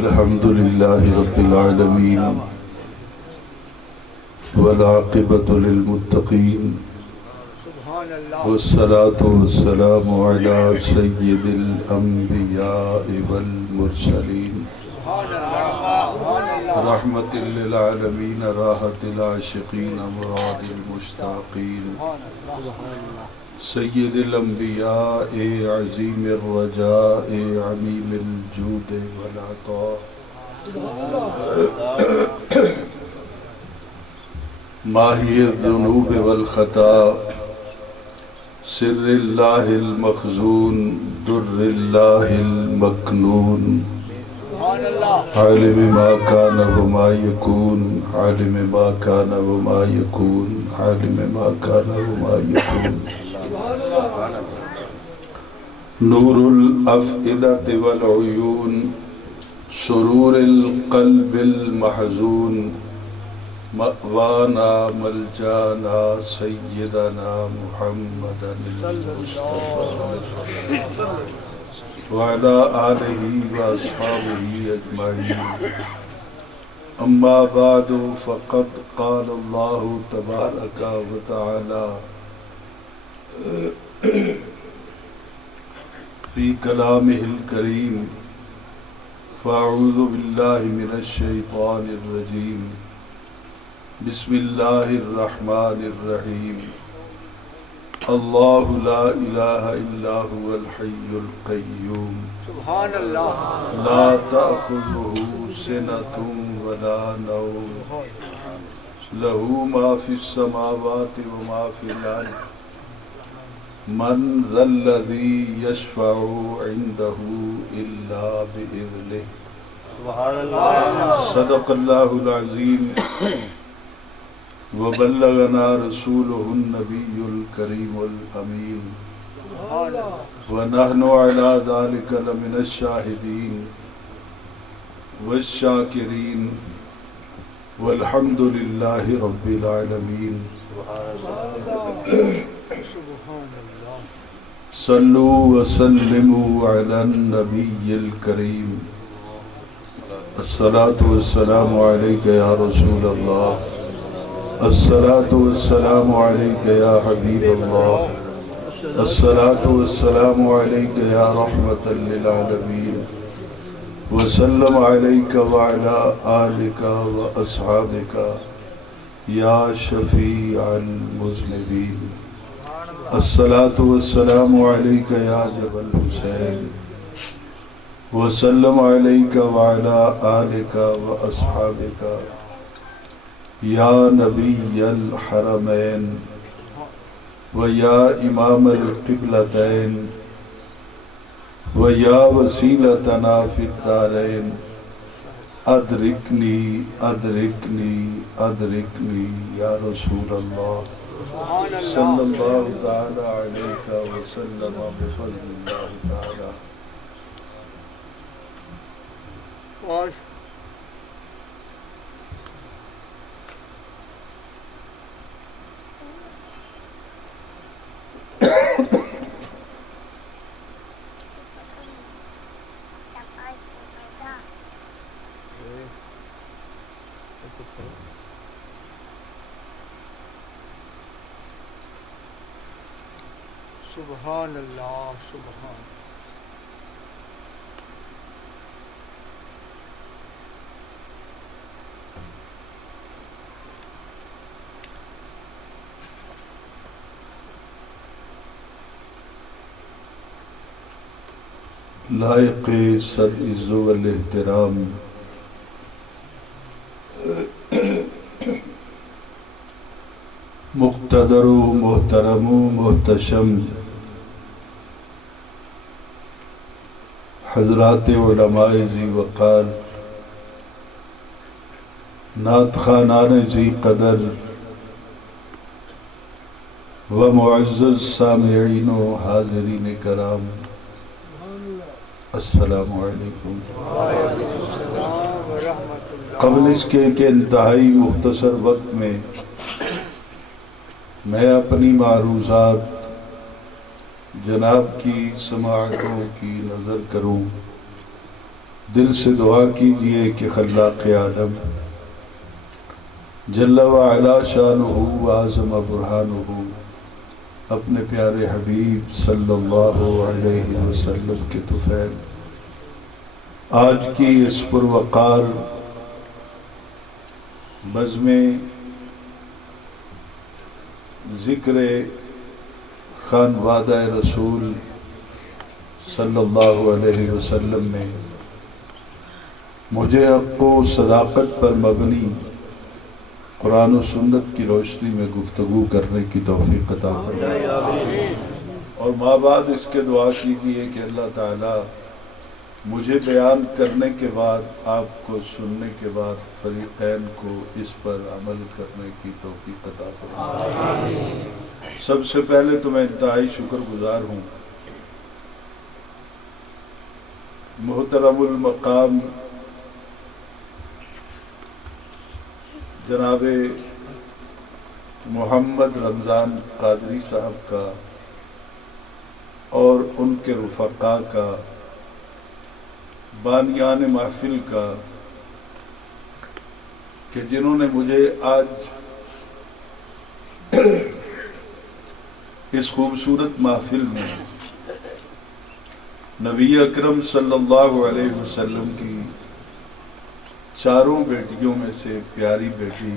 الحمد لله رب العالمين والعاقبة للمتقين والصلاة والسلام على سيد الأنبياء والمرسلين رحمة للعالمين راحة العاشقين مراد المشتاقين سيد الأنبياء عظيم الرجاء عميم الجود والعطاء ماهي الذنوب والخطا سر الله المخزون در الله المكنون عالم ما كان وما يكون عالم ما كان وما يكون عالم ما كان وما يكون نور الأفئدة والعيون سرور القلب المحزون مأوانا ملجانا سيدنا محمد المصطفى وعلى آله وأصحابه أجمعين أما بعد فقد قال الله تبارك وتعالى في كلامه الكريم فأعوذ بالله من الشيطان الرجيم بسم الله الرحمن الرحيم الله لا إله إلا هو الحي القيوم سبحان الله لا تأخذه سنة ولا نوم له ما في السماوات وما في الأرض من ذا الذي يشفع عنده إلا بإذنه سبحان الله صدق الله العظيم وبلغنا رسوله النبي الكريم الأمين ونحن على ذلك لمن الشاهدين والشاكرين والحمد لله رب العالمين صلوا وسلموا على النبي الكريم الصلاة والسلام عليك يا رسول الله الصلاة والسلام عليك يا حبيب الله الصلاة والسلام عليك يا رحمة للعالمين وسلم عليك وعلى آلك وأصحابك يا شفيع المذنبين الصلاة والسلام عليك يا جبل حسين وسلم عليك وعلى آلك وأصحابك یا نبی الحرمین ویا امام القبلتین ویا وسیلتنا فی الدارین ادرکنی ادرکنی ادرکنی یا رسول اللہ صلی اللہ تعالی علیہ وسلم بفضل اللہ تعالی سبحان اللہ سبحان لائق صد عز والاحترام مقتدر و محترم و محتشم حضرات علماء ذی وقار نعت خوانان ذی قدر و معزز سامعین و حاضرین کرام السلام علیکم۔ قبل اس کے کہ انتہائی مختصر وقت میں میں اپنی معروضات جناب کی سماعتوں کی نظر کروں، دل سے دعا کیجئے کہ خلاق عالم جل وعلا شانہ وعظم برہانہ اپنے پیارے حبیب صلی اللہ علیہ وسلم کے طفیل آج کی اس پروقار بزم ذکر خانوادہ رسول صلی اللہ علیہ وسلم میں مجھے حق و صداقت پر مبنی قرآن و سنت کی روشنی میں گفتگو کرنے کی توفیق عطا فرمائے، اور ماں بعد اس کے دعا کیجیے کہ اللہ تعالی مجھے بیان کرنے کے بعد آپ کو سننے کے بعد فریقین کو اس پر عمل کرنے کی توفیق عطا فرمائے۔ سب سے پہلے تو میں انتہائی شکر گزار ہوں محترم المقام جناب محمد رمضان قادری صاحب کا اور ان کے رفقاء کا، بانیان محفل کا، کہ جنہوں نے مجھے آج اس خوبصورت محفل میں نبی اکرم صلی اللہ علیہ وسلم کی چاروں بیٹیوں میں سے پیاری بیٹی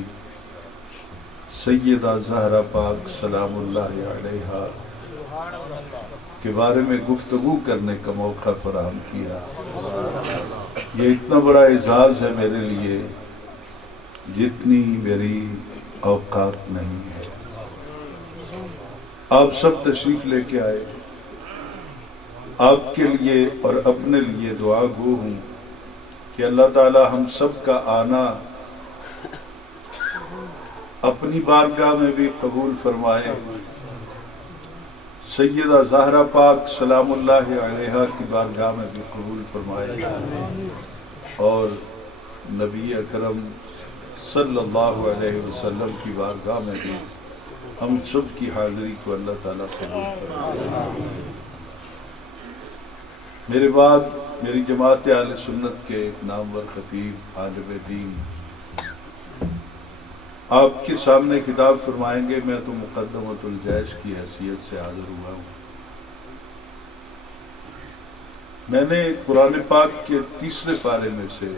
سیدہ زہرا پاک سلام اللہ علیہا کے بارے میں گفتگو کرنے کا موقع فراہم کیا۔ یہ اتنا بڑا اعزاز ہے میرے لیے جتنی میری اوقات نہیں ہے۔ آپ سب تشریف لے کے آئے، آپ کے لیے اور اپنے لیے دعا گو ہوں کہ اللہ تعالی ہم سب کا آنا اپنی بارگاہ میں بھی قبول فرمائے، سیدہ زہرا پاک سلام اللہ علیہا کی بارگاہ میں بھی قبول فرمائے، اور نبی اکرم صلی اللہ علیہ وسلم کی بارگاہ میں بھی ہم سب کی حاضری کو اللہ تعالیٰ قبول فرمائے۔ میرے بعد میری جماعت اہل سنت کے ایک نامور خطیب عالم دین آپ کے سامنے خطاب فرمائیں گے۔ میں تو مقدمۃ الجیش کی حیثیت سے حاضر ہوا ہوں۔ میں نے قرآن پاک کے 30ویں پارے میں سے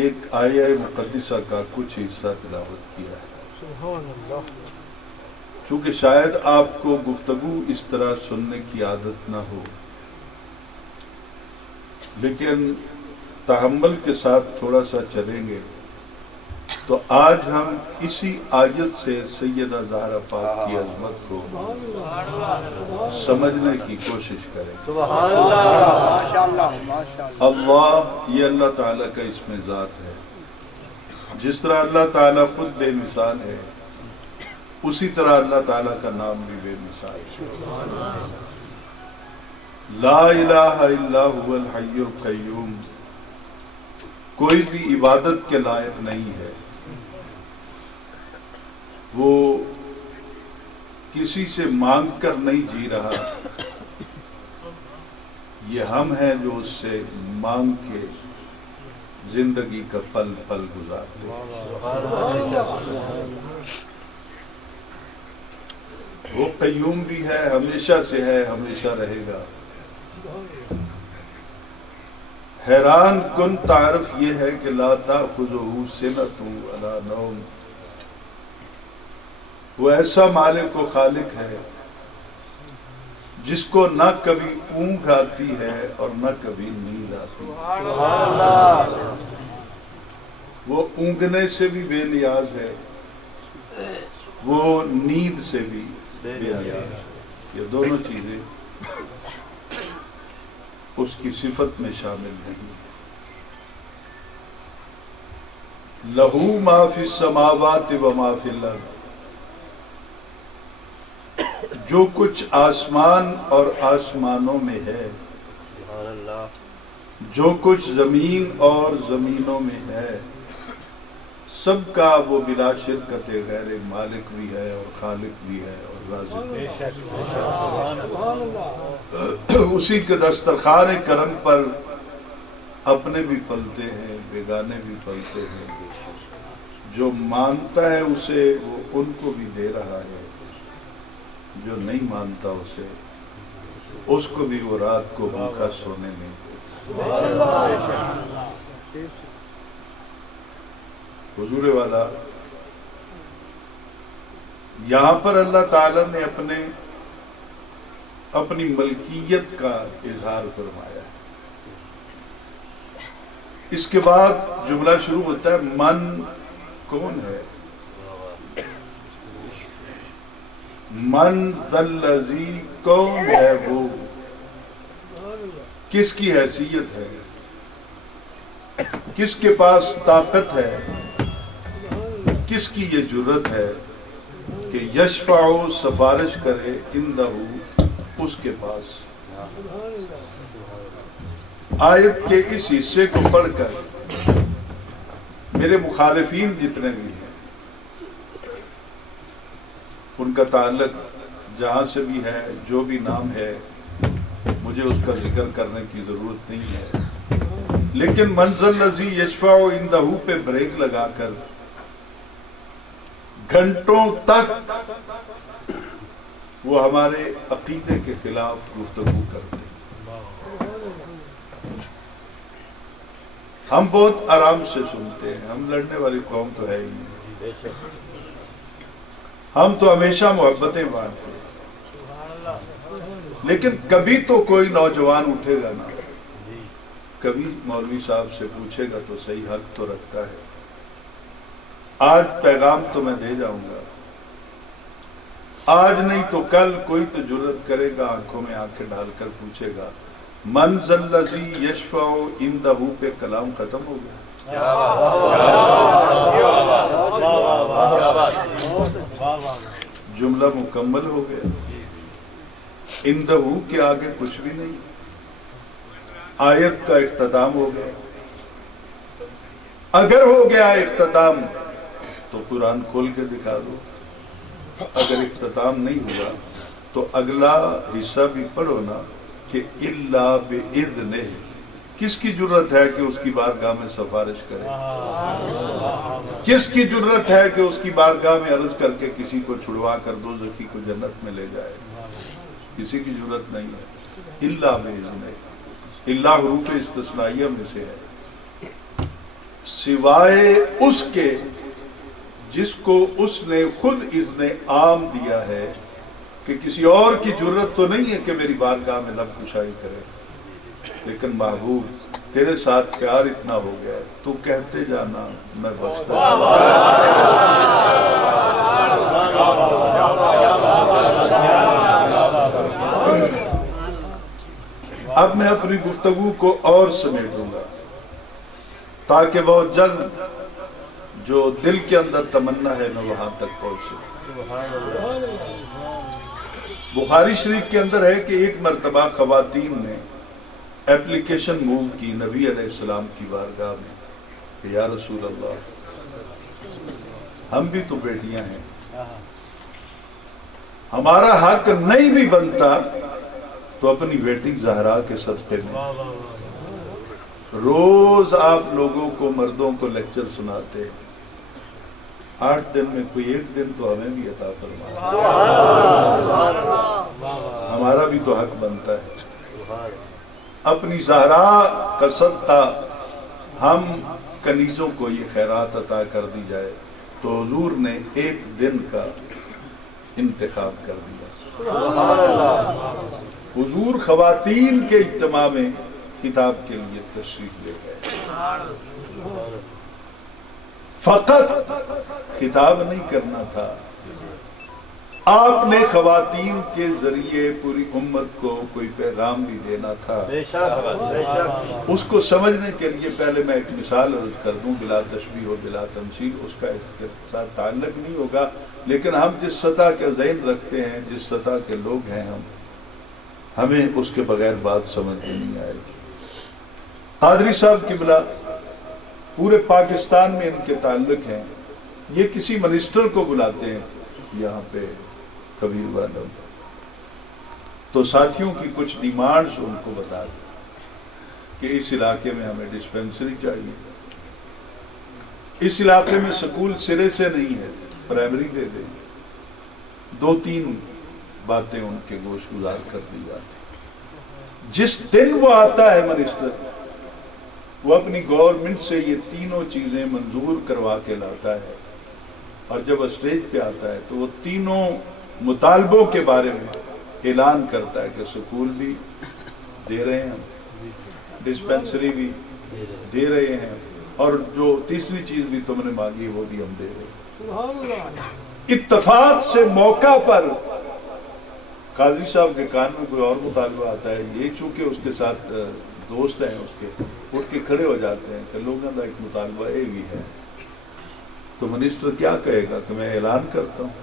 ایک آیہ مقدسہ کا کچھ حصہ تلاوت کیا ہے۔ سبحان اللہ۔ چونکہ شاید آپ کو گفتگو اس طرح سننے کی عادت نہ ہو، لیکن تحمل کے ساتھ تھوڑا سا چلیں گے تو آج ہم اسی آیت سے سیدہ زہرا پاک کی عظمت کو سمجھنے کی کوشش کریں۔ سبحان اللہ، ماشاءاللہ ماشاءاللہ۔ اللہ یہ اللہ تعالیٰ کا اسم ذات ہے۔ جس طرح اللہ تعالیٰ خود بے مثال ہے، اسی طرح اللہ تعالیٰ کا نام بھی بے مثال ہے۔ لا الہ الا هو الحی القیوم، کوئی بھی عبادت کے لائق نہیں ہے، وہ کسی سے مانگ کر نہیں جی رہا، یہ ہم ہیں جو اس سے مانگ کے زندگی کا پل پل گزارتے ہیں۔ وہ قیوم بھی ہے، ہمیشہ سے ہے، ہمیشہ رہے گا۔ حیران کن تعارف یہ ہے کہ لا تأخذہ سنۃ ولا نوم، وہ ایسا مالک و خالق ہے جس کو نہ کبھی اونگ آتی ہے اور نہ کبھی نیند آتی ہے۔ وہ اونگنے سے بھی بے نیاز ہے، وہ نیند سے بھی بے نیاز ہے۔ یہ دونوں چیزیں اس کی صفت میں شامل نہیں۔ لہو ما فی السماوات و ما فی الارض، جو کچھ آسمان اور آسمانوں میں ہے، جو کچھ زمین اور زمینوں میں ہے، سب کا وہ بلا شرکت غیر مالک بھی ہے اور خالق بھی ہے اور رازق بھی ہے۔ اسی کے دسترخوان کرم پر اپنے بھی پلتے ہیں بیگانے بھی پلتے ہیں، جو مانتا ہے اسے وہ ان کو بھی دے رہا ہے، جو نہیں مانتا اسے اس کو بھی وہ رات کو بھوکا سونے نہیں دیتا۔ حضور والا یہاں پر اللہ تعالیٰ نے اپنی ملکیت کا اظہار فرمایا ہے۔ اس کے بعد جملہ شروع ہوتا ہے من کون ہے، من ذا الذی کون ہے وہ، کس کی حیثیت ہے، کس کے پاس طاقت ہے، کس کی یہ جرت ہے کہ یشفع سفارش کرے عندہ اس کے پاس۔ آیت کے اس حصے کو پڑھ کر میرے مخالفین جتنے بھی ہیں ان کا تعلق جہاں سے بھی ہے، جو بھی نام ہے، مجھے اس کا ذکر کرنے کی ضرورت نہیں ہے، لیکن من ذا الذی یشفع عندہ پہ بریک لگا کر گھنٹوں تک وہ ہمارے عقیدے کے خلاف گفتگو کرتے ہیں۔ ہم بہت آرام سے سنتے ہیں، ہم لڑنے والی قوم تو ہے ہی نہیں، ہم تو ہمیشہ محبتیں بانٹتے ہیں، لیکن کبھی تو کوئی نوجوان اٹھے گا نا، کبھی مولوی صاحب سے پوچھے گا تو صحیح حق تو رکھتا ہے۔ آج پیغام تو میں دے جاؤں گا، آج نہیں تو کل کوئی تو جرت کرے گا، آنکھوں میں آنکھیں ڈال کر پوچھے گا من ذا الذی یشفع عندہ پہ کلام ختم ہو گیا، جملہ مکمل ہو گیا، عندہ کے آگے کچھ بھی نہیں، آیت کا اختتام ہو گیا۔ اگر ہو گیا اختتام تو قرآن کھول کے دکھا دو، اگر اختتام نہیں ہوا تو اگلا حصہ بھی پڑھو نا کہ الا باذنہ، کس کی جرت ہے کہ اس کی بارگاہ میں سفارش کرے، کس کی جرت ہے کہ اس کی بارگاہ میں عرض کر کے کسی کو چھڑوا کر دوزخی کو جنت میں لے جائے، کسی کی جرت نہیں ہے۔ الا باذنہ، الا حروف استثنائیہ میں سے ہے، سوائے اس کے جس کو اس نے خود اذن عام دیا ہے، کہ کسی اور کی جرت تو نہیں ہے کہ میری بارگاہ میں لب کشائی کرے، لیکن محبوب تیرے ساتھ پیار اتنا ہو گیا ہے، تو کہتے جانا میں بخشتا اب میں اپنی گفتگو کو اور سمیٹوں گا تاکہ بہت جلد جو دل کے اندر تمنا ہے میں وہاں تک پہنچ سکوں۔ بخاری شریف کے اندر ہے کہ ایک مرتبہ خواتین نے اپلیکیشن موو کی نبی علیہ السلام کی بارگاہ میں کہ یا رسول اللہ، ہم بھی تو بیٹیاں ہیں، ہمارا حق نہیں بھی بنتا تو اپنی بیٹی زہرا کے صدقے میں روز آپ لوگوں کو مردوں کو لیکچر سناتے ہیں، 8 دن میں کوئی ایک دن تو ہمیں بھی عطا فرما، ہمارا بھی تو حق بنتا ہے۔ اپنی زہرا کا صدقہ ہم کنیزوں کو یہ خیرات عطا کر دی جائے تو حضور نے ایک دن کا انتخاب کر دیا۔ حضور خواتین کے اجتماع میں خطاب کے لیے تشریف لے گئے، فقط خطاب نہیں کرنا تھا، آپ نے خواتین کے ذریعے پوری امت کو کوئی پیغام بھی دینا تھا۔ اس کو سمجھنے کے لیے پہلے میں ایک مثال عرض کر دوں، بلا تشبیہ و بلا تمثیل، اس کا اس کے ساتھ تعلق نہیں ہوگا، لیکن ہم جس سطح کے ذہن رکھتے ہیں، جس سطح کے لوگ ہیں ہمیں اس کے بغیر بات سمجھ نہیں آئے گی۔ قادری صاحب قبلہ پورے پاکستان میں ان کے تعلق ہیں، یہ کسی منسٹر کو بلاتے ہیں یہاں پہ کبیر والوں، تو ساتھیوں کی کچھ ڈیمانڈز ان کو بتا دیں، کہ اس علاقے میں ہمیں ڈسپینسری چاہیے، اس علاقے میں سکول سرے سے نہیں ہے، پرائمری دے دیں، 2-3 باتیں ان کے گوش گزار کر دی جاتی۔ جس دن وہ آتا ہے منسٹر، وہ اپنی گورنمنٹ سے یہ تینوں چیزیں منظور کروا کے لاتا ہے، اور جب اسٹیج پہ آتا ہے تو وہ تینوں مطالبوں کے بارے میں اعلان کرتا ہے کہ سکول بھی دے رہے ہیں، ڈسپینسری بھی دے رہے ہیں، اور جو تیسری چیز بھی تم نے مانگی وہ بھی ہم دے رہے ہیں۔ اتفاق سے موقع پر قاضی صاحب کے کان میں کوئی اور مطالبہ آتا ہے، یہ چونکہ اس کے ساتھ دوست ہیں اس کے، اٹھ کے کھڑے ہو جاتے ہیں کہ لوگوں کا ایک مطالبہ یہ بھی ہے، تو منسٹر کیا کہے گا کہ میں اعلان کرتا ہوں؟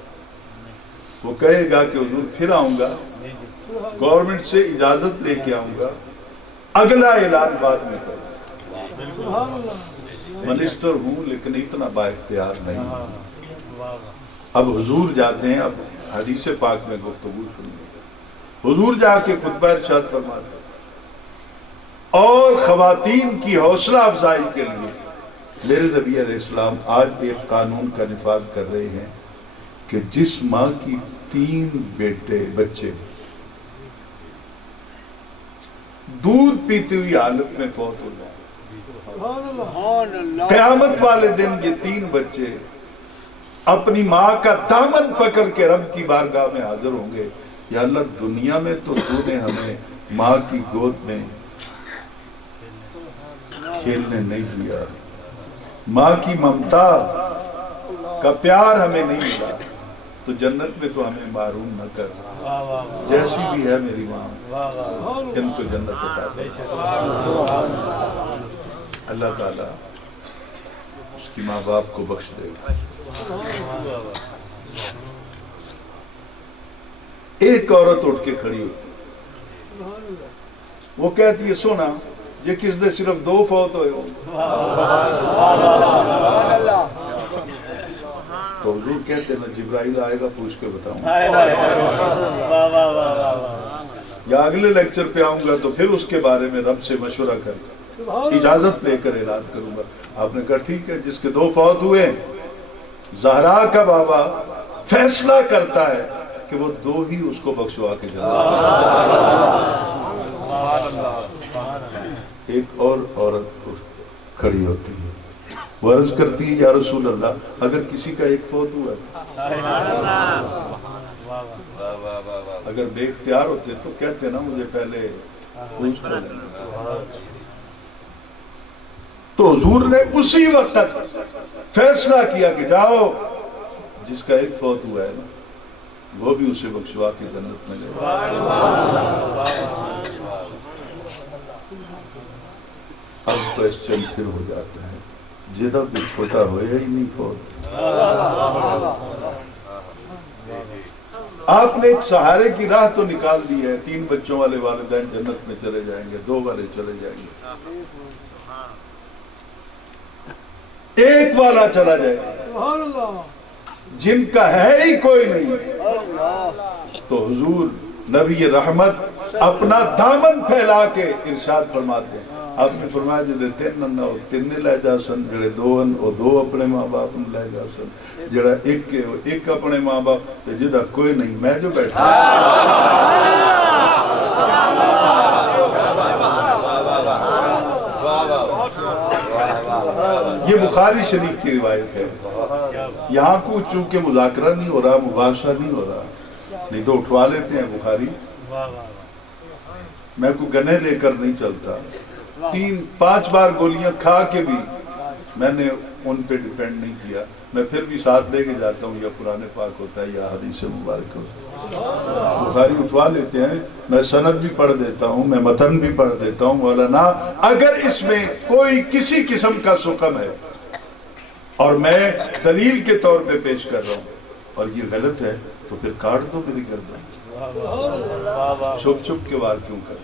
وہ کہے گا کہ حضور پھر آؤں گا، گورنمنٹ سے اجازت لے کے آؤں گا، اگلا اعلان بعد میں کروں گا۔ منسٹر ہوں لیکن اتنا با اختیار نہیں۔ اب حضور جاتے ہیں، اب حدیث پاک میں گفتگو سنیے، حضور جا کے خطبہ ارشاد فرماتے ہیں، اور خواتین کی حوصلہ افزائی کے لیے میرے نبی علیہ السلام آج ایک قانون کا نفاذ کر رہے ہیں کہ جس ماں کی 3 بچے دودھ پیتی ہوئی حالت میں فوت ہو جائیں، قیامت والے دن یہ 3 بچے اپنی ماں کا دامن پکڑ کے رب کی بارگاہ میں حاضر ہوں گے، یا اللہ دنیا میں تو تو نے ہمیں ماں کی گود میں کھیلنے نہیں دیا، ماں کی ممتا کا پیار ہمیں نہیں ملا، تو جنت میں تو ہمیں محروم نہ کر، جیسی بھی ہے میری ماں ان کو جنت عطا کر۔ اللہ تعالیٰ اس کی ماں باپ کو بخش دے گا۔ ایک عورت اٹھ کے کھڑی ہوتی، وہ کہتی ہے سونا یہ کس دے صرف 2 فوت ہوئے ہو؟ تو حضور کہتے ہیں جبرائیل آئے گا پوچھ کے بتاؤں، یا اگلے لیکچر پہ آؤں گا تو پھر اس کے بارے میں رب سے مشورہ کر اجازت لے کر اعلان کروں گا۔ آپ نے کہا ٹھیک ہے، جس کے 2 فوت ہوئے زہرا کا بابا فیصلہ کرتا ہے کہ وہ 2 ہی اس کو بخشوا کے ایک اور عورت کھڑی ہوتی ہے، وہ عرض کرتی ہے یا رسول اللہ اگر کسی کا 1 فوت ہوا اگر بے اختیار ہوتے تو کہتے نا مجھے پہلے پوچھ کر لینا۔ تو حضور نے اسی وقت فیصلہ کیا کہ جاؤ جس کا 1 فوت ہوا ہے نا وہ بھی اسے بخشوا کے جنت میں لے جائے۔ اب کوشچن پھر ہو جاتا ہے جدہ بھی چھوٹا ہوئے ہی نہیں فوت، آپ نے ایک سہارے کی راہ تو نکال دی ہے، 3 بچوں والے والدین جنت میں چلے جائیں گے، 2 والے چلے جائیں گے، 1 والا چلا جائے گا جن کا ہے ہی کوئی نہیں۔ تو حضور نبی رحمت اپنا دامن پھیلا کے ارشاد فرماتے ہیں، آپ نے فرمایا جدے 3 نہ ہو 3 لے جا سن، جڑے 2 ہیں وہ 2 اپنے ماں باپ لے جا سن، جڑا 1 ہے وہ 1 اپنے ماں باپ، جدہ کوئی نہیں میں جو بیٹھا یہ بخاری شریف کی روایت ہے۔ یہاں کو چونکہ مذاکرہ نہیں ہو رہا، مباحثہ نہیں ہو رہا، نہیں تو اٹھوا لیتے ہیں بخاری، میں کو گنے لے کر نہیں چلتا، 3-5 بار گولیاں کھا کے بھی میں نے ان پہ ڈیپینڈ نہیں کیا، میں پھر بھی ساتھ لے کے جاتا ہوں، یا قرآن پاک ہوتا ہے یا حدیث مبارک ہوتا ہے، بخاری اٹھوا لیتے ہیں، میں سند بھی پڑھ دیتا ہوں، میں متن بھی پڑھ دیتا ہوں، مولانا اگر اس میں کوئی کسی قسم کا سقم ہے اور میں دلیل کے طور پہ پیش کر رہا ہوں اور یہ غلط ہے تو پھر کاٹ دو میری گردن، چھپ چھپ کے وار کیوں کر؟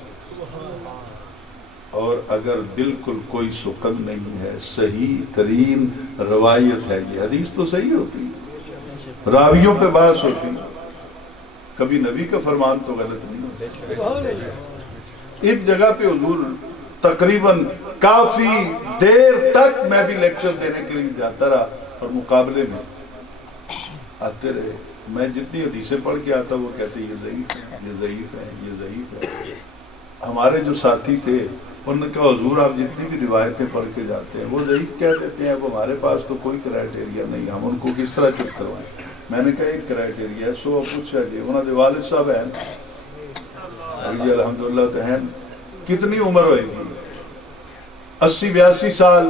اور اگر بالکل کوئی سقم نہیں ہے، صحیح ترین روایت ہے، یہ حدیث تو صحیح ہوتی ہے، راویوں پہ بحث ہوتی ہے، کبھی نبی کا فرمان تو غلط نہیں ہوتا۔ ایک جگہ پہ حضور تقریباً کافی دیر تک میں بھی لیکچر دینے کے لیے جاتا رہا اور مقابلے میں آتے رہے. میں جتنی حدیثیں پڑھ کے آتا وہ کہتے یہ ضعیف ہے، یہ ضعیف ہے، یہ ضعیف ہے. ہمارے جو ساتھی تھے انہوں نے کہا حضور آپ جتنی بھی روایتیں پڑھ کے جاتے ہیں وہ ضعیف کہہ دیتے ہیں، اب ہمارے پاس تو کوئی کرائٹیریا نہیں، ہم ان کو کس طرح چپ کروائیں. میں نے کہا ایک کرائٹیریا ہے، سو پوچھا جی انہوں نے والد صاحب ہیں جی الحمدللہ تو ہیں. کتنی عمر ہوئے گی؟ 80-82 سال.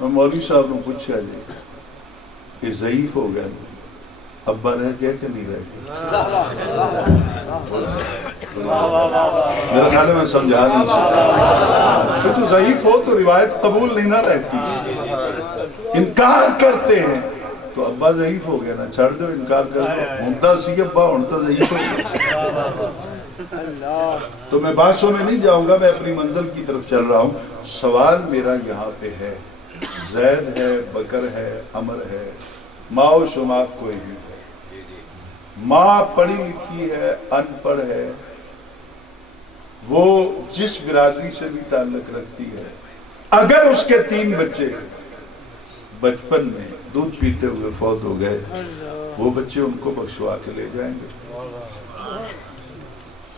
میں مولوی صاحب نے پوچھا جی یہ ضعیف ہو گیا، ابا رہ گیا کہ نہیں رہ گیا؟ میرا خیال ہے میں سمجھا نہیں سکتا. تو ضعیف ہو تو روایت قبول نہیں نہ رہتی، انکار کرتے ہیں تو ابا ضعیف ہو گیا نا، چھڑ دو انکار کر دو. ہونتا سی ابا ہونتا ضعیف ہو گیا. تو میں باتوں میں نہیں جاؤں گا، میں اپنی منزل کی طرف چل رہا ہوں. سوال میرا یہاں پہ ہے، زید ہے، بکر ہے، عمر ہے، ماں و شمار کوئی بھی ہے. ماں پڑھی لکھی ہے، ان پڑھ ہے، وہ جس برادری سے بھی تعلق رکھتی ہے، اگر اس کے 3 بچے بچپن میں دودھ پیتے ہوئے فوت ہو گئے، وہ بچے ان کو بخشوا کے لے جائیں گے.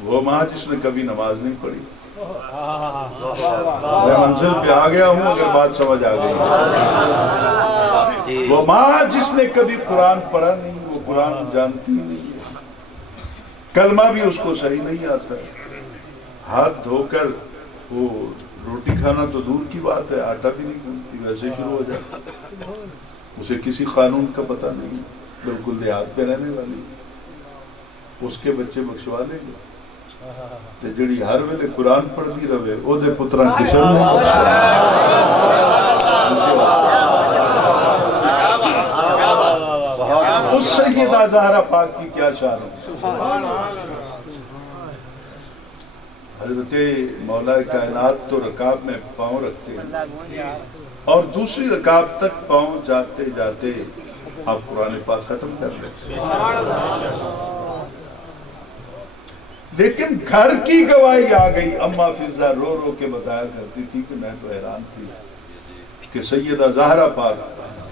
وہ ماں جس نے کبھی نماز نہیں پڑھی، میں منزل پہ آ گیا ہوں اگر بات سمجھ آ گئی. وہ ماں جس نے کبھی قرآن پڑھا نہیں، وہ قرآن جانتی نہیں ہے، کلمہ بھی اس کو صحیح نہیں آتا. ہاتھ دھو کر وہ روٹی کھانا تو دور کی بات ہے، آٹا بھی نہیں گوندتی، ویسے شروع ہو جاتا. اسے کسی قانون کا پتہ نہیں، بالکل دیہات پہ رہنے والی، اس کے بچے بخشوا لیں گے. تے جڑی ہر ویلے قرآن پڑھتی رہے او دے پتراں کسن نہیں بخشوا. اس سیدہ زہرا پاک کی کیا شان ہے. حضرت مولا کائنات تو رکاب میں پاؤں رکھتے ہیں اور دوسری رکاب تک پاؤں جاتے جاتے آپ قرآن پاک ختم کر لیتے ہیں. لیکن گھر کی گواہی آ گئی. اماں فضہ رو رو کے بتایا کرتی تھی کہ میں تو حیران تھی کہ سیدہ زہرا پاک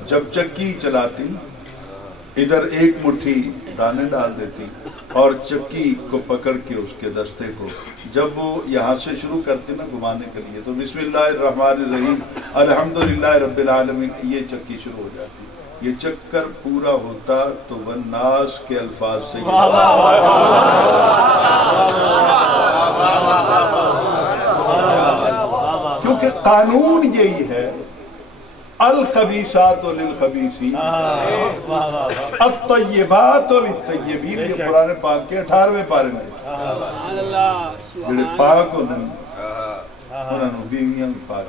جب چکی چلاتی ادھر ایک مٹھی دانے ڈال دیتی اور چکی کو پکڑ کے اس کے دستے کو جب وہ یہاں سے شروع کرتے نا گھمانے کے لیے تو بسم اللہ الرحمن الرحیم الحمدللہ رب العالمین یہ چکی شروع ہو جاتی. یہ چکر پورا ہوتا تو والناس کے الفاظ سے کیونکہ قانون یہی ہے الخبیثات للخبیثین الطیبات للطیبین. یہ قرآن پاک کے 18ویں پارے میں جڑے پاک ہوندے انہاں نوں بیویاں بھی پاک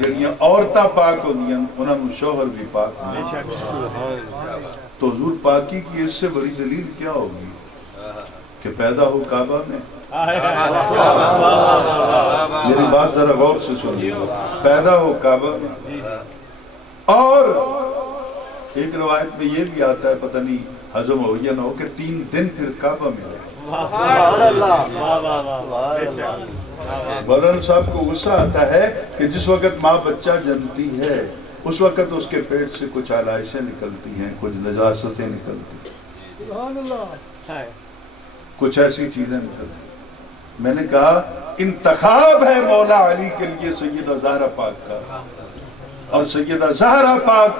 جڑیاں عورتاں پاک ہوندیاں انہاں نوں شوہر بھی پاک ہوندے. تو حضور پاکی کی اس سے بڑی دلیل کیا ہوگی کہ پیدا ہو کعبہ میں. میری بات ذرا غور سے سنیے. پیدا ہو کعبہ میں اور ایک روایت میں یہ بھی آتا ہے پتہ نہیں ہضم ہو یا نہ ہو کہ 3 دن پھر کعبہ میں رہے. مولانا صاحب کو غصہ آتا ہے کہ جس وقت ماں بچہ جنتی ہے اس وقت اس کے پیٹ سے کچھ آلائشیں نکلتی ہیں، کچھ نجاستیں نکلتی ہیں، کچھ ایسی چیزیں نکلتی ہیں. میں نے کہا انتخاب ہے مولا علی کے لیے سیدہ زہرا پاک کا. اور سیدہ زہرا پاک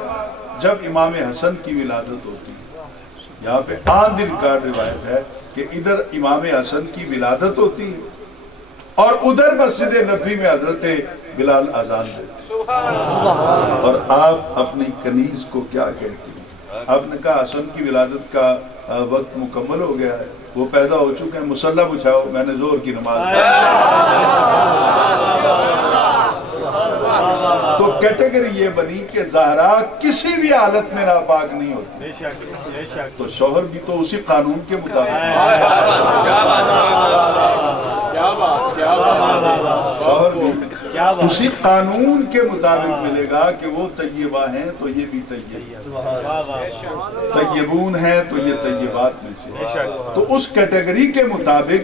جب امام حسن کی ولادت ہوتی ہے، یہاں پہ آن دن کا روایت ہے کہ ادھر امام حسن کی ولادت ہوتی ہے اور ادھر مسجد نبوی میں حضرت بلال اذان دیتے اور آپ اپنی کنیز کو کیا کہتی ہیں؟ آپ نے کہا حسن کی ولادت کا وقت مکمل ہو گیا ہے، وہ پیدا ہو چکے ہیں، مصلی بچھاؤ، میں نے زور کی نماز. تو کیٹیگری یہ بنی کہ زہرا کسی بھی حالت میں ناپاک نہیں ہوتی. تو شوہر بھی تو اسی قانون کے مطابق شوہر بھی اسی قانون کے مطابق ملے گا کہ وہ طیبہ ہیں تو یہ بھی طیبون ہیں تو یہ طیبات میں سے. تو اس کیٹیگری کے مطابق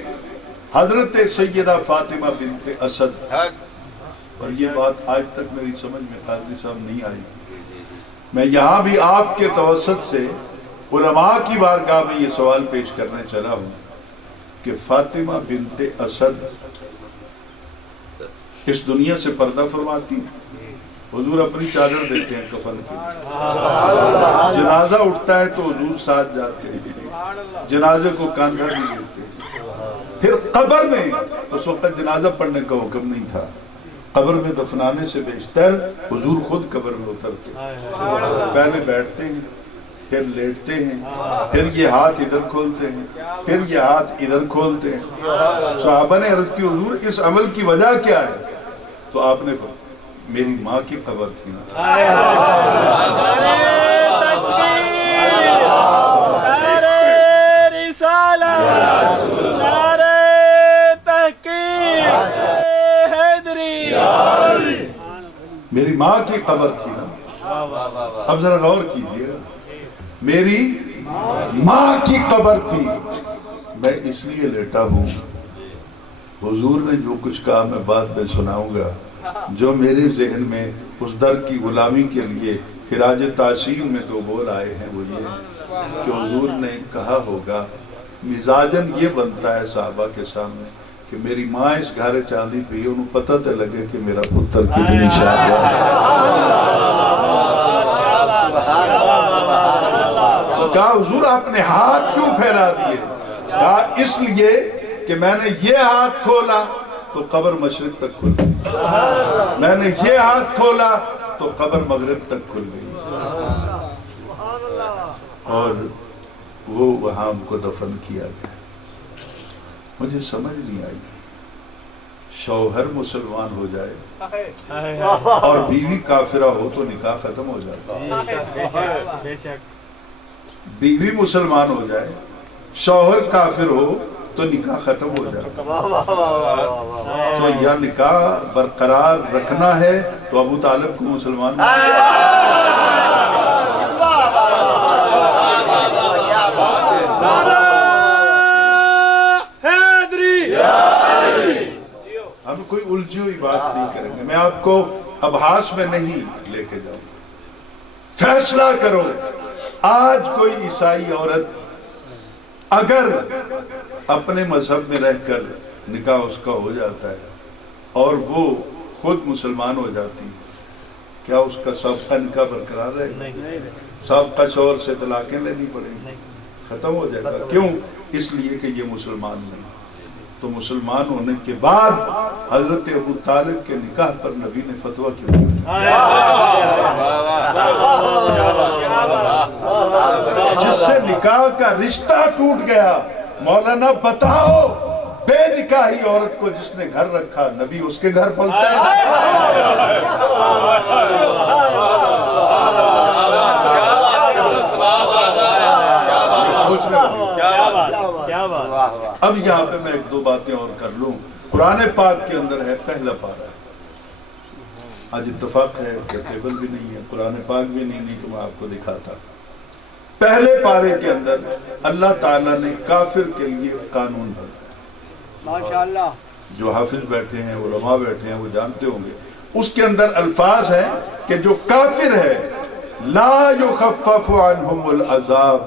حضرت سیدہ فاطمہ بنت اسد، اور یہ بات آج تک میری سمجھ میں قاضی صاحب نہیں آئی، میں یہاں بھی آپ کے توسط سے علماء کی بارگاہ میں یہ سوال پیش کرنے چلا ہوں کہ فاطمہ بنت اسد اس دنیا سے پردہ فرماتی ہیں؟ حضور اپنی چادر دیتے ہیں کفن کی، جنازہ اٹھتا ہے تو حضور ساتھ جاتے ہیں، جنازے کو کاندھا بھی دیتے ہیں، پھر قبر میں اس وقت جنازہ پڑھنے کا حکم نہیں تھا، قبر میں دفنانے سے بیشتر حضور خود قبر میں اترتے، پہلے بیٹھتے ہیں، پھر لیٹتے ہیں، پھر یہ ہاتھ ادھر کھولتے ہیں، پھر یہ ہاتھ ادھر کھولتے ہیں۔ صحابہ نے عرض کی حضور اس عمل کی وجہ کیا ہے؟ تو آپ نے میری ماں کی قبر تھی نا۔ میری ماں کی قبر تھی نا۔ اب ذرا غور کیجئے، میری ماں کی قبر تھی، میں اس لیے لیٹا ہوں، حضور نے جو کچھ کہا میں بعد میں سناؤں گا، جو میرے ذہن میں اس در کی غلامی کے لیے خراج تحسین میں دو بول آئے ہیں وہ یہ کہ حضور نے کہا ہوگا، مزاجن یہ بنتا ہے صحابہ کے سامنے کہ میری ماں اس گھارے چاندی پہ انہوں پتہ تے لگے کہ میرا پتر کتنی شادہ ہے۔ کہا حضور آپ نے ہاتھ کیوں پھیلا دیے؟ کہا اس لیے کہ میں نے یہ ہاتھ کھولا تو قبر مشرق تک کھل گئی، میں نے یہ ہاتھ کھولا تو قبر مغرب تک کھل گئی، اور وہ وہاں ہم کو دفن کیا گیا۔ مجھے سمجھ نہیں آئی، شوہر مسلمان ہو جائے اور بیوی کافرہ ہو تو نکاح ختم ہو جاتا، بیوی مسلمان ہو جائے شوہر کافر ہو تو نکاح ختم ہو جاتا۔ تو یا نکاح برقرار رکھنا ہے تو ابو طالب کو مسلمان ہم کوئی الجھی ہوئی بات نہیں کریں گے، میں آپ کو ابحاث میں نہیں لے کے جاؤں، فیصلہ کرو۔ آج کوئی عیسائی عورت اگر اپنے مذہب میں رہ کر نکاح اس کا ہو جاتا ہے اور وہ خود مسلمان ہو جاتی، کیا اس کا سابقہ نکاح برقرار رہے گا؟ سابقہ شوہر سے طلاقیں لینی پڑیں گی، ختم ہو جائے گا۔ کیوں؟ اس لیے کہ یہ مسلمان نہیں۔ تو مسلمان ہونے کے بعد حضرت ابو طالب کے نکاح پر نبی نے فتویٰ کیوں دیا؟ جس سے نکاح کا رشتہ ٹوٹ گیا، مولانا بتاؤ بے نکاحی عورت کو جس نے گھر رکھا، نبی اس کے گھر پلتا ہے؟ اب یہاں پہ میں ایک دو باتیں اور کر لوں۔ قرآن پاک کے اندر ہے پہلا پارہ، آج اتفاق ہے کہ ٹیبل بھی نہیں ہے، قرآن پاک بھی نہیں تو میں آپ کو دکھاتا۔ پہلے پارے کے اندر اللہ تعالیٰ نے کافر کے لیے قانون بنایا، ماشاءاللہ، جو حافظ بیٹھے ہیں علماء بیٹھے ہیں وہ جانتے ہوں گے۔ اس کے اندر الفاظ ہیں کہ جو کافر ہے لا یخفف عنہم العذاب،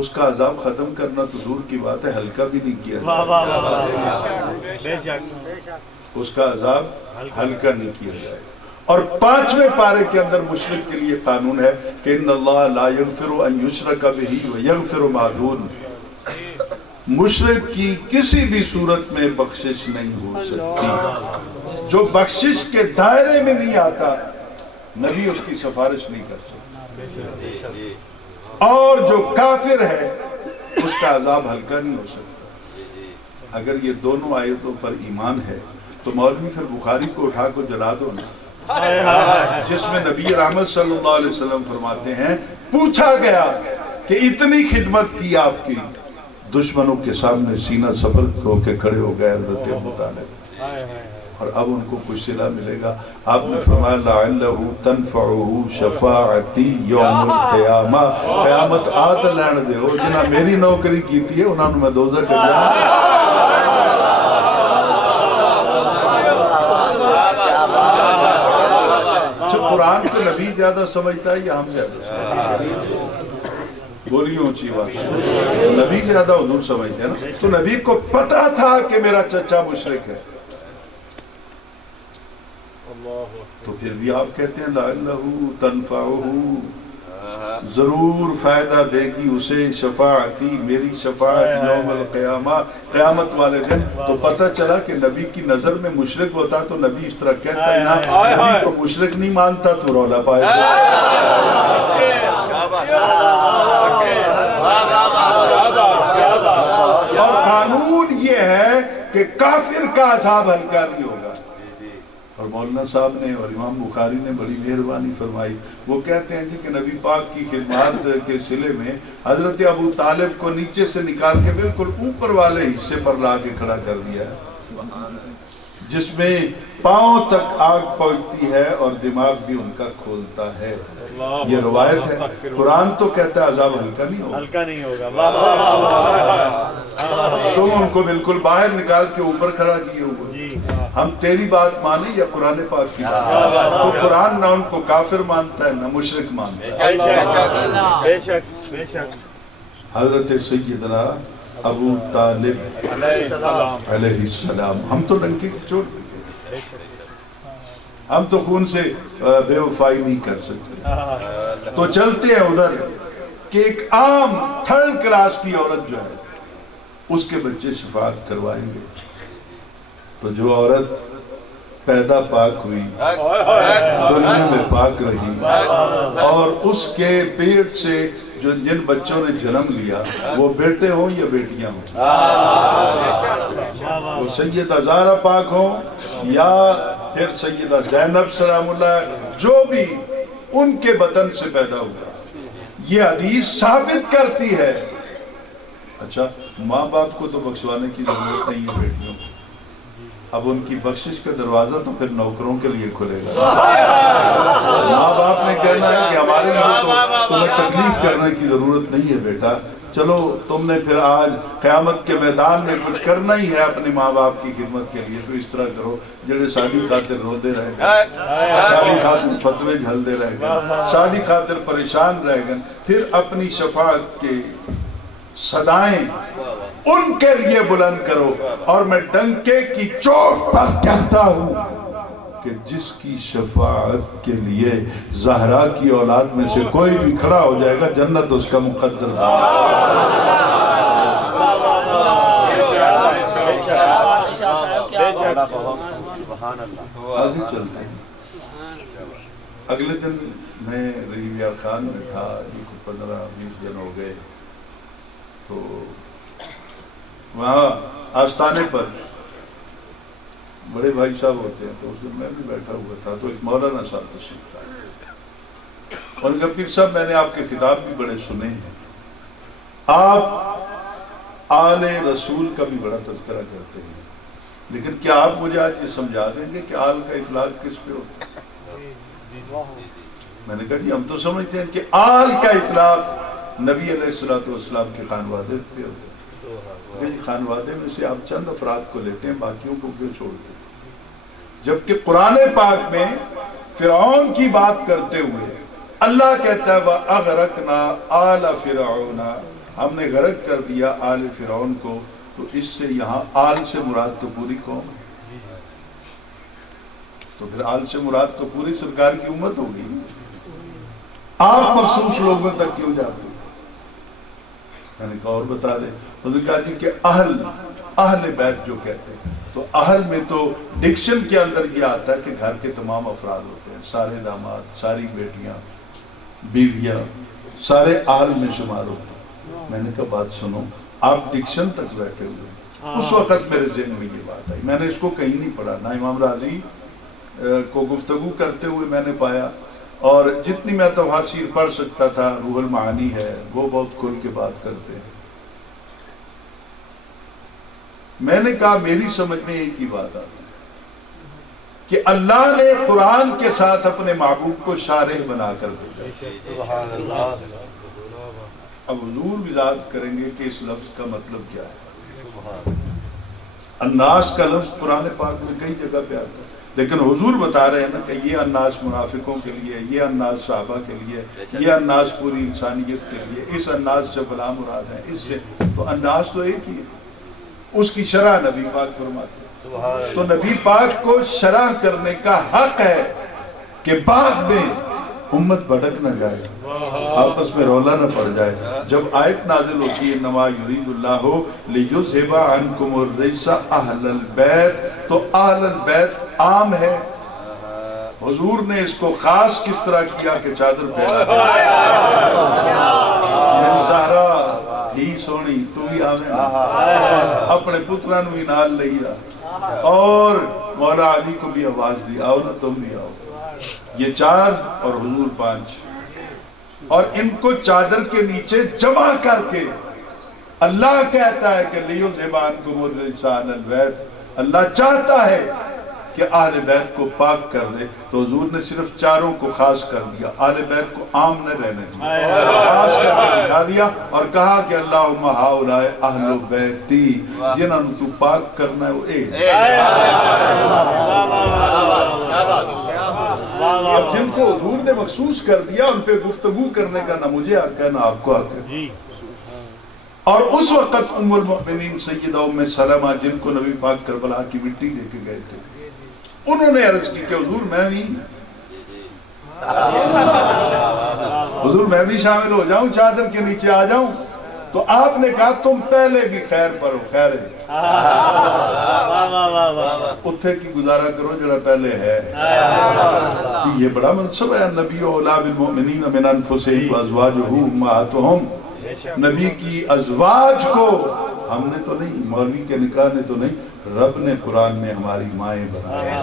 اس کا عذاب ختم کرنا تو دور کی بات ہے، ہلکا بھی نہیں کیا جائے، اس کا عذاب ہلکا نہیں کیا جائے۔ اور 5ویں پارے کے اندر مشرک کے لیے قانون ہے کہ ان اللہ لا یغفر ان یشرک بہ ویغفر ما دون، مشرک کی کسی بھی صورت میں بخشش نہیں ہو سکتی، جو بخشش کے دائرے میں نہیں آتا نبی اس کی سفارش نہیں کر سکتا، اور جو کافر ہے اس کا عذاب ہلکا نہیں ہو سکتا۔ اگر یہ دونوں آیتوں پر ایمان ہے تو مولوی پھر بخاری کو اٹھا کو جلا دو نا، جس میں نبی رحمت صلی اللہ علیہ وسلم فرماتے ہیں پوچھا گیا کہ اتنی خدمت کی آپ کی، دشمنوں کے سامنے سینہ سپر ہو کے کھڑے ہو گئے حضرت ابو طالب، اور اب ان کو کچھ صلہ ملے گا۔ آپ نے فرمایا لعلہ تنفعہ شفاعتی یوم القیامہ، قیامت آت لین دے ہو جنہاں میری نوکری کی تھی ہے انہوں نے میں دوزہ کر دیا۔ نبی زیادہ سمجھتا ہے یا ہم زیادہ سمجھتے ہیں؟ بولی اونچی بات، نبی زیادہ حضور سمجھتے ہیں نا. تو نبی کو پتا تھا کہ میرا چچا مشرک ہے، تو پھر بھی آپ کہتے ہیں لعلہ تنفعہ، ضرور فائدہ دے گی اسے شفاعتی، میری شفاعت یوم القیامہ، قیامت والے دن. تو پتہ چلا کہ نبی کی نظر میں مشرک ہوتا تو نبی اس طرح کہتا ہے نا، نبی تو مشرک نہیں مانتا تو رولا پائے اور قانون یہ ہے کہ کافر کا عذاب ہلکا نہیں ہوگا. اور مولانا صاحب نے اور امام بخاری نے بڑی مہربانی فرمائی. وہ کہتے ہیں کہ نبی پاک کی خدمات کے صلے میں حضرت ابو طالب کو نیچے سے نکال کے بالکل اوپر والے حصے پر لا کے کھڑا کر دیا ہے، جس میں پاؤں تک آگ پہنچتی ہے اور دماغ بھی ان کا کھولتا ہے. یہ روایت ہے. قرآن تو کہتا ہے عذاب ہلکا نہیں ہوگا. تم ان کو بالکل باہر نکال کے اوپر کھڑا کیے ہوئے. ہم تیری بات مانیں یا قرآن پاک کی بات؟ تو قرآن نہ ان کو کافر مانتا ہے نہ مشرک مانتا ہے. حضرت سیدنا ابو طالب علیہ السلام، ہم تو ڈنکے کی چوٹ پہ، ہم تو خون سے بے وفائی نہیں کر سکتے. تو چلتے ہیں ادھر کہ ایک عام تھرڈ کلاس کی عورت جو ہے اس کے بچے شفاعت کروائیں گے. تو جو عورت پیدا پاک ہوئی، دنیا میں پاک رہی، اور اس کے پیٹ سے جن بچوں نے جنم لیا وہ بیٹے ہوں یا بیٹیاں ہوں، وہ سیدہ زہرا پاک ہوں یا پھر سیدہ زینب سلام اللہ، جو بھی ان کے بدن سے پیدا ہوا. یہ حدیث ثابت کرتی ہے. اچھا، ماں باپ کو تو بخشوانے کی ضرورت نہیں ہے بیٹیوں کو. اب ان کی بخشش کا دروازہ تو پھر نوکروں کے لیے کھلے گا. ماں باپ نے کہنا ہے کہ ہمارے لیے تو تمہیں تکلیف کرنے کی ضرورت نہیں ہے بیٹا، چلو تم نے پھر آج قیامت کے میدان میں کچھ کرنا ہی ہے اپنے ماں باپ کی خدمت کے لیے، تو اس طرح کرو جڑے ساڑی خاطر روندے رہ گئے، ساڑی خاطر فتوے جھلدے رہ گئے، ساڑی خاطر پریشان رہ گئے، پھر اپنی شفاعت کے صدائیں ان کے لیے بلند کرو. اور میں ڈنکے کی چوٹ پر کہتا ہوں کہ جس کی شفاعت کے لیے زہرا کی اولاد میں سے کوئی بھی کھڑا ہو جائے گا جنت اس کا مقدر ہے. آگے چلتے ہیں. اگلے دن میں ریویہ خان میں تھا، 15-20 دن ہو گئے. تو وہاں آستانے پر بڑے بھائی صاحب ہوتے ہیں، تو اس دن میں بھی بیٹھا ہوا تھا. تو ایک مولانا صاحب تشریف لائے اور ان کا پیر صاحب میں نے آپ کے خطاب بھی بڑے سنے ہیں، آپ آل رسول کا بھی بڑا تذکرہ کرتے ہیں، لیکن کیا آپ مجھے آج یہ سمجھا دیں گے کہ آل کا اطلاق کس پہ ہوتا ہے؟ میں نے کہا جی ہم تو سمجھتے ہیں کہ آل کا اطلاق نبی علیہ السلام کے خانوادے پہ ہوتا ہے. خانوادے میں سے آپ چند افراد کو لیتے ہیں، باقیوں کو کیوں چھوڑتے ہیں؟ جبکہ قرآن پاک میں فرعون کی بات کرتے ہوئے اللہ کہتا ہے وَأَغْرَقْنَا آلَ فِرْعَوْنَ، ہم نے غرق کر دیا آل فرعون کو. تو اس سے یہاں آل سے مراد تو پوری قوم ہے، تو پھر آل سے مراد تو پوری سرکار کی امت ہوگی. آپ مخصوص لوگوں تک کیوں جاتے؟ میں نے کہا اور بتا دیں. انہوں نے کہا جی کہ اہل بیت جو کہتے ہیں، تو اہل میں تو ڈکشن کے اندر یہ آتا ہے کہ گھر کے تمام افراد ہوتے ہیں، سارے داماد، ساری بیٹیاں، بیویاں، سارے اہل میں شمار ہوتے ہیں. میں نے کہا بات سنو، آپ ڈکشن تک بیٹھے ہوئے. اس وقت میرے ذہن میں یہ بات آئی. میں نے اس کو کہیں نہیں پڑھا، نہ امام راضی کو گفتگو کرتے ہوئے میں نے پایا، اور جتنی میں تفاسیر پڑھ سکتا تھا، روح المعانی ہے وہ بہت کھل کے بات کرتے ہیں. میں نے کہا میری سمجھ میں ایک ہی بات آتی کہ اللہ نے قرآن کے ساتھ اپنے محبوب کو شارح بنا کر بھیجا. اب حضور وضاحت کریں گے کہ اس لفظ کا مطلب کیا ہے. الناس کا لفظ قرآن پاک میں کئی جگہ پہ آتا ہے. لیکن حضور بتا رہے ہیں نا کہ یہ الناس منافقوں کے لیے، یہ الناس صحابہ کے لیے، یہ الناس پوری انسانیت کے لیے، اس الناس سے فلاں مراد ہے، اس سے تو الناس تو ایک ہی ہے، اس کی شرح نبی پاک فرماتے ہیں۔ تو نبی پاک کو شرح کرنے کا حق ہے کہ بعد میں امت بھٹک نہ جائے، آپس میں رولا نہ پڑ جائے۔ جب آیت نازل ہوتی ہے انما یرید اللہ لیذھب عنکم الرجس اہل البیت، تو اہل البیت عام ہے، حضور نے اس کو خاص کس طرح کیا کہ چادر پہنا زہرا تھی سونی تو بھی آویں اپنے پتران بھی نال لیا، اور مولا علی کو بھی آواز دی آؤ نا تم بھی آؤ، یہ 4 اور حضور 5، اور ان کو چادر کے نیچے جمع کر کے اللہ کہتا ہے کہ لیذھب عنکم الرجس اہل البیت، اللہ چاہتا ہے کہ اہل بیت کو پاک کر دے، تو حضور نے صرف 4 کو خاص کر دیا، اہل بیت کو عام نہ رہنے دیا، خاص کر کے دکھا دیا اور کہا کہ اللہم ہؤلاء اہل بیتی، جنہاں تو پاک کرنا ہے وہ ایک۔ اب جن کو حضور نے مخصوص کر دیا ان پہ گفتگو کرنے کا نہ مجھے حق ہے نہ آپ کو حق ہے۔ اور اس وقت ام المؤمنین سیدہ ام سلمہ جن کو نبی پاک کربلا کی مٹی لے کے گئے تھے، انہوں نے عرض کی کہ حضور میں بھی شامل ہو جاؤں، چادر کے نیچے آ جاؤں، تو آپ نے کہا تم پہلے بھی خیر پڑھو، خیر ہے اتھے کی گزارا کرو جڑا پہلے ہے۔ یہ بڑا منصب ہے، نبی اولا بالمؤمنین من انفسہم وازواجہ امہاتہم، نبی کی ازواج کو ہم نے تو نہیں، مولوی کے نکاح نے تو نہیں، رب نے قرآن میں ہماری مائیں بنایا،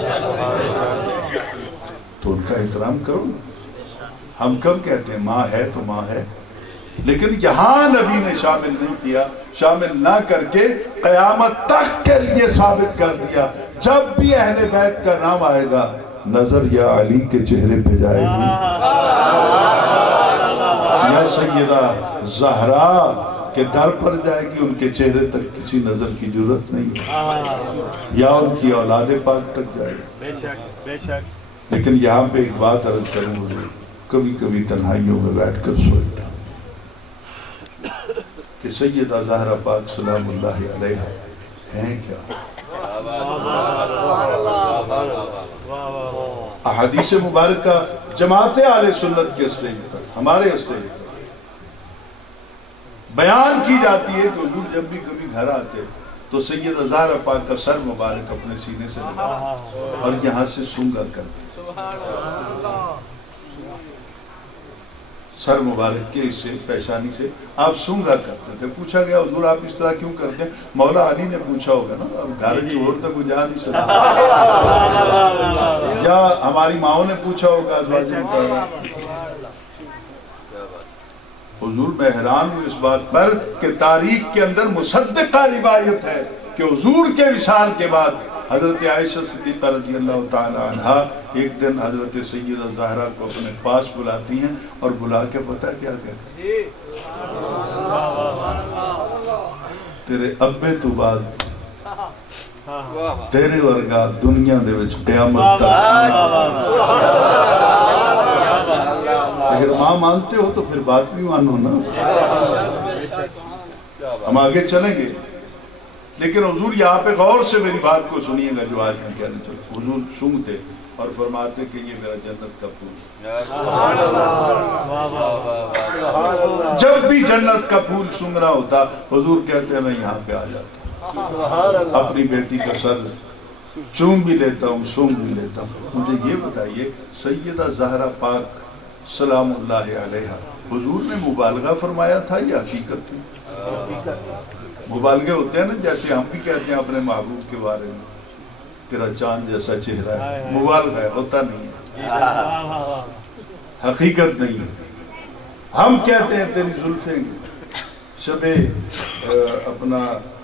تو ان کا احترام کرو۔ ہم کب کہتے ہیں ماں ہے تو ماں ہے، لیکن یہاں نبی نے شامل نہیں کیا، شامل نہ کر کے قیامت تک کے لیے ثابت کر دیا، جب بھی اہل بیت کا نام آئے گا نظر یا علی کے چہرے پہ جائے گی، یا سیدہ زہرا کے در پر جائے گی، ان کے چہرے تک کسی نظر کی ضرورت نہیں، یا ان کی اولاد پاک تک جائے گی۔ لیکن یہاں پہ ایک بات عرض کروں مجھے، کبھی کبھی تنہائیوں میں بیٹھ کر سوچتا کہ سیدہ زہرا پاک سلام اللہ علیہ ہیں کیا؟ احادیث مبارکہ جماعت اہل سنت کے اسٹیج پر، ہمارے اسٹیج پر بیان کی جاتی ہے کہ حضور جب بھی کبھی گھر آتے تو سیدہ زہرا پاک کا سر مبارک اپنے سینے سے لگا اور یہاں سے سونگا کرتے، سر مبارک کے اس سے پیشانی سے آپ سونگا کرتے تھے۔ پوچھا گیا حضور آپ اس طرح کیوں کرتے ہیں؟ مولا علی نے پوچھا ہوگا نا، اب گھر چھوڑ تک وہ جا نہیں سکتا، یا ہماری ماؤں نے پوچھا ہوگا ازواج مطہرہ۔ حضور میں حیران ہوں اس بات پر کہ تاریخ کے اندر مصدقہ روایت ہے کہ حضور کے وصال کے بعد حضرت عائشہ صدیقہ رضی اللہ تعالی عنہا ایک دن حضرت سیدہ زہرا کو اپنے پاس بلاتی ہیں اور بلا کے پتہ کیا کہتے ہیں؟ تیرے ابے تو بعد تیرے ورگا دنیا دے وچ قیامت تک، اگر ماں مانتے ہو تو پھر بات بھی مانو نا۔ ہم آگے چلیں گے، لیکن حضور یہاں پہ غور سے میری بات کو سنیے گا جو آج میں کہنے چلتا۔ حضور سونگتے اور فرماتے کہ یہ میرا جنت کا پھول، جب بھی جنت کا پھول سونگنا ہوتا حضور کہتے ہیں میں یہاں پہ آ جاتا، اپنی بیٹی کا سر چوم بھی لیتا ہوں، سونگ بھی لیتا ہوں۔ مجھے یہ بتائیے سیدہ زہرا پاک سلام اللہ علیہ حضور نے مبالغہ فرمایا تھا یا حقیقت تھی؟ مبالغے ہوتے ہیں نا، جیسے ہم بھی کہتے ہیں اپنے محبوب کے بارے میں تیرا چاند جیسا چہرہ ہے، مبالغہ ہے، ہوتا نہیں ہے، حقیقت نہیں ہے۔ ہم کہتے ہیں تیری زلفیں شب اپنا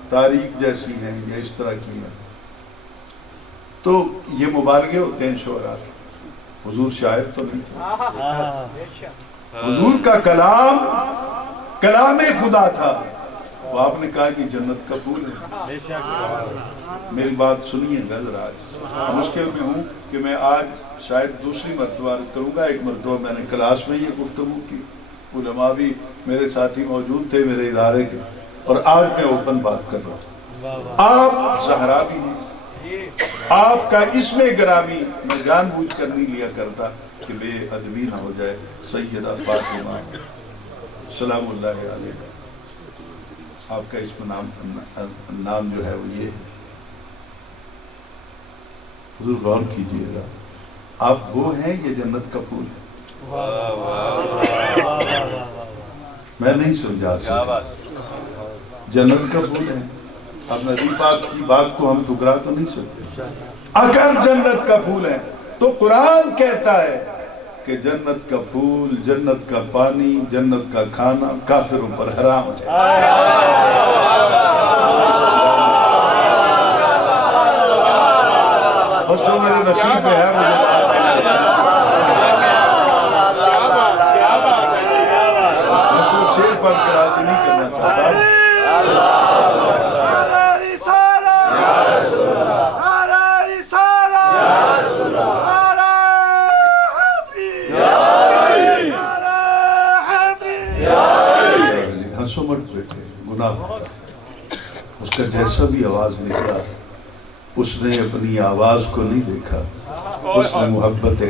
تاریخ جیسی ہیں یا اس طرح کی ہیں، تو یہ مبالغے ہوتے ہیں شعراء کے۔ حضور شاعر تو نہیں تھا، حضور کا کلام کلام خدا تھا، تو آپ نے کہا کہ جنت کا پھول ہے. میری بات سنیے گا ذرا. آج مشکل میں ہوں کہ میں آج شاید دوسری مرتبہ کروں گا. ایک مرتبہ میں نے کلاس میں یہ گفتگو کی, علماء بھی میرے ساتھی موجود تھے میرے ادارے کے, اور آج میں اوپن بات کر رہا ہوں. آپ زہرا بھی ہیں, آپ کا اسم گرامی میں جان بوجھ کر نہیں لیا کرتا کہ بے ادبی نہ ہو جائے. سیدہ فاطمہ سلام اللہ علیہ, آپ کا اسم نام جو ہے وہ یہ ہے. حضور غور کیجئے گا, آپ وہ ہیں یہ جنت کا پھول ہے. میں نہیں سمجھا سکتا, جنت کا پھول ہے. اب نبی پاک کی بات کو ہم ٹکرا تو نہیں سکتے. اگر جنت کا پھول ہے تو قرآن کہتا ہے کہ جنت کا پھول, جنت کا پانی, جنت کا کھانا کافروں پر حرام ہے. بس جو میرے نصیب میں ہے مجھے میں صرف شیر پڑھ کے راضی نہیں کرنا چاہتا. ہنسو مت بیٹے, گناہ ہوتا ہے. اس کا جیسا بھی آواز نکلا اس نے اپنی آواز کو نہیں دیکھا, اس نے محبت ہے.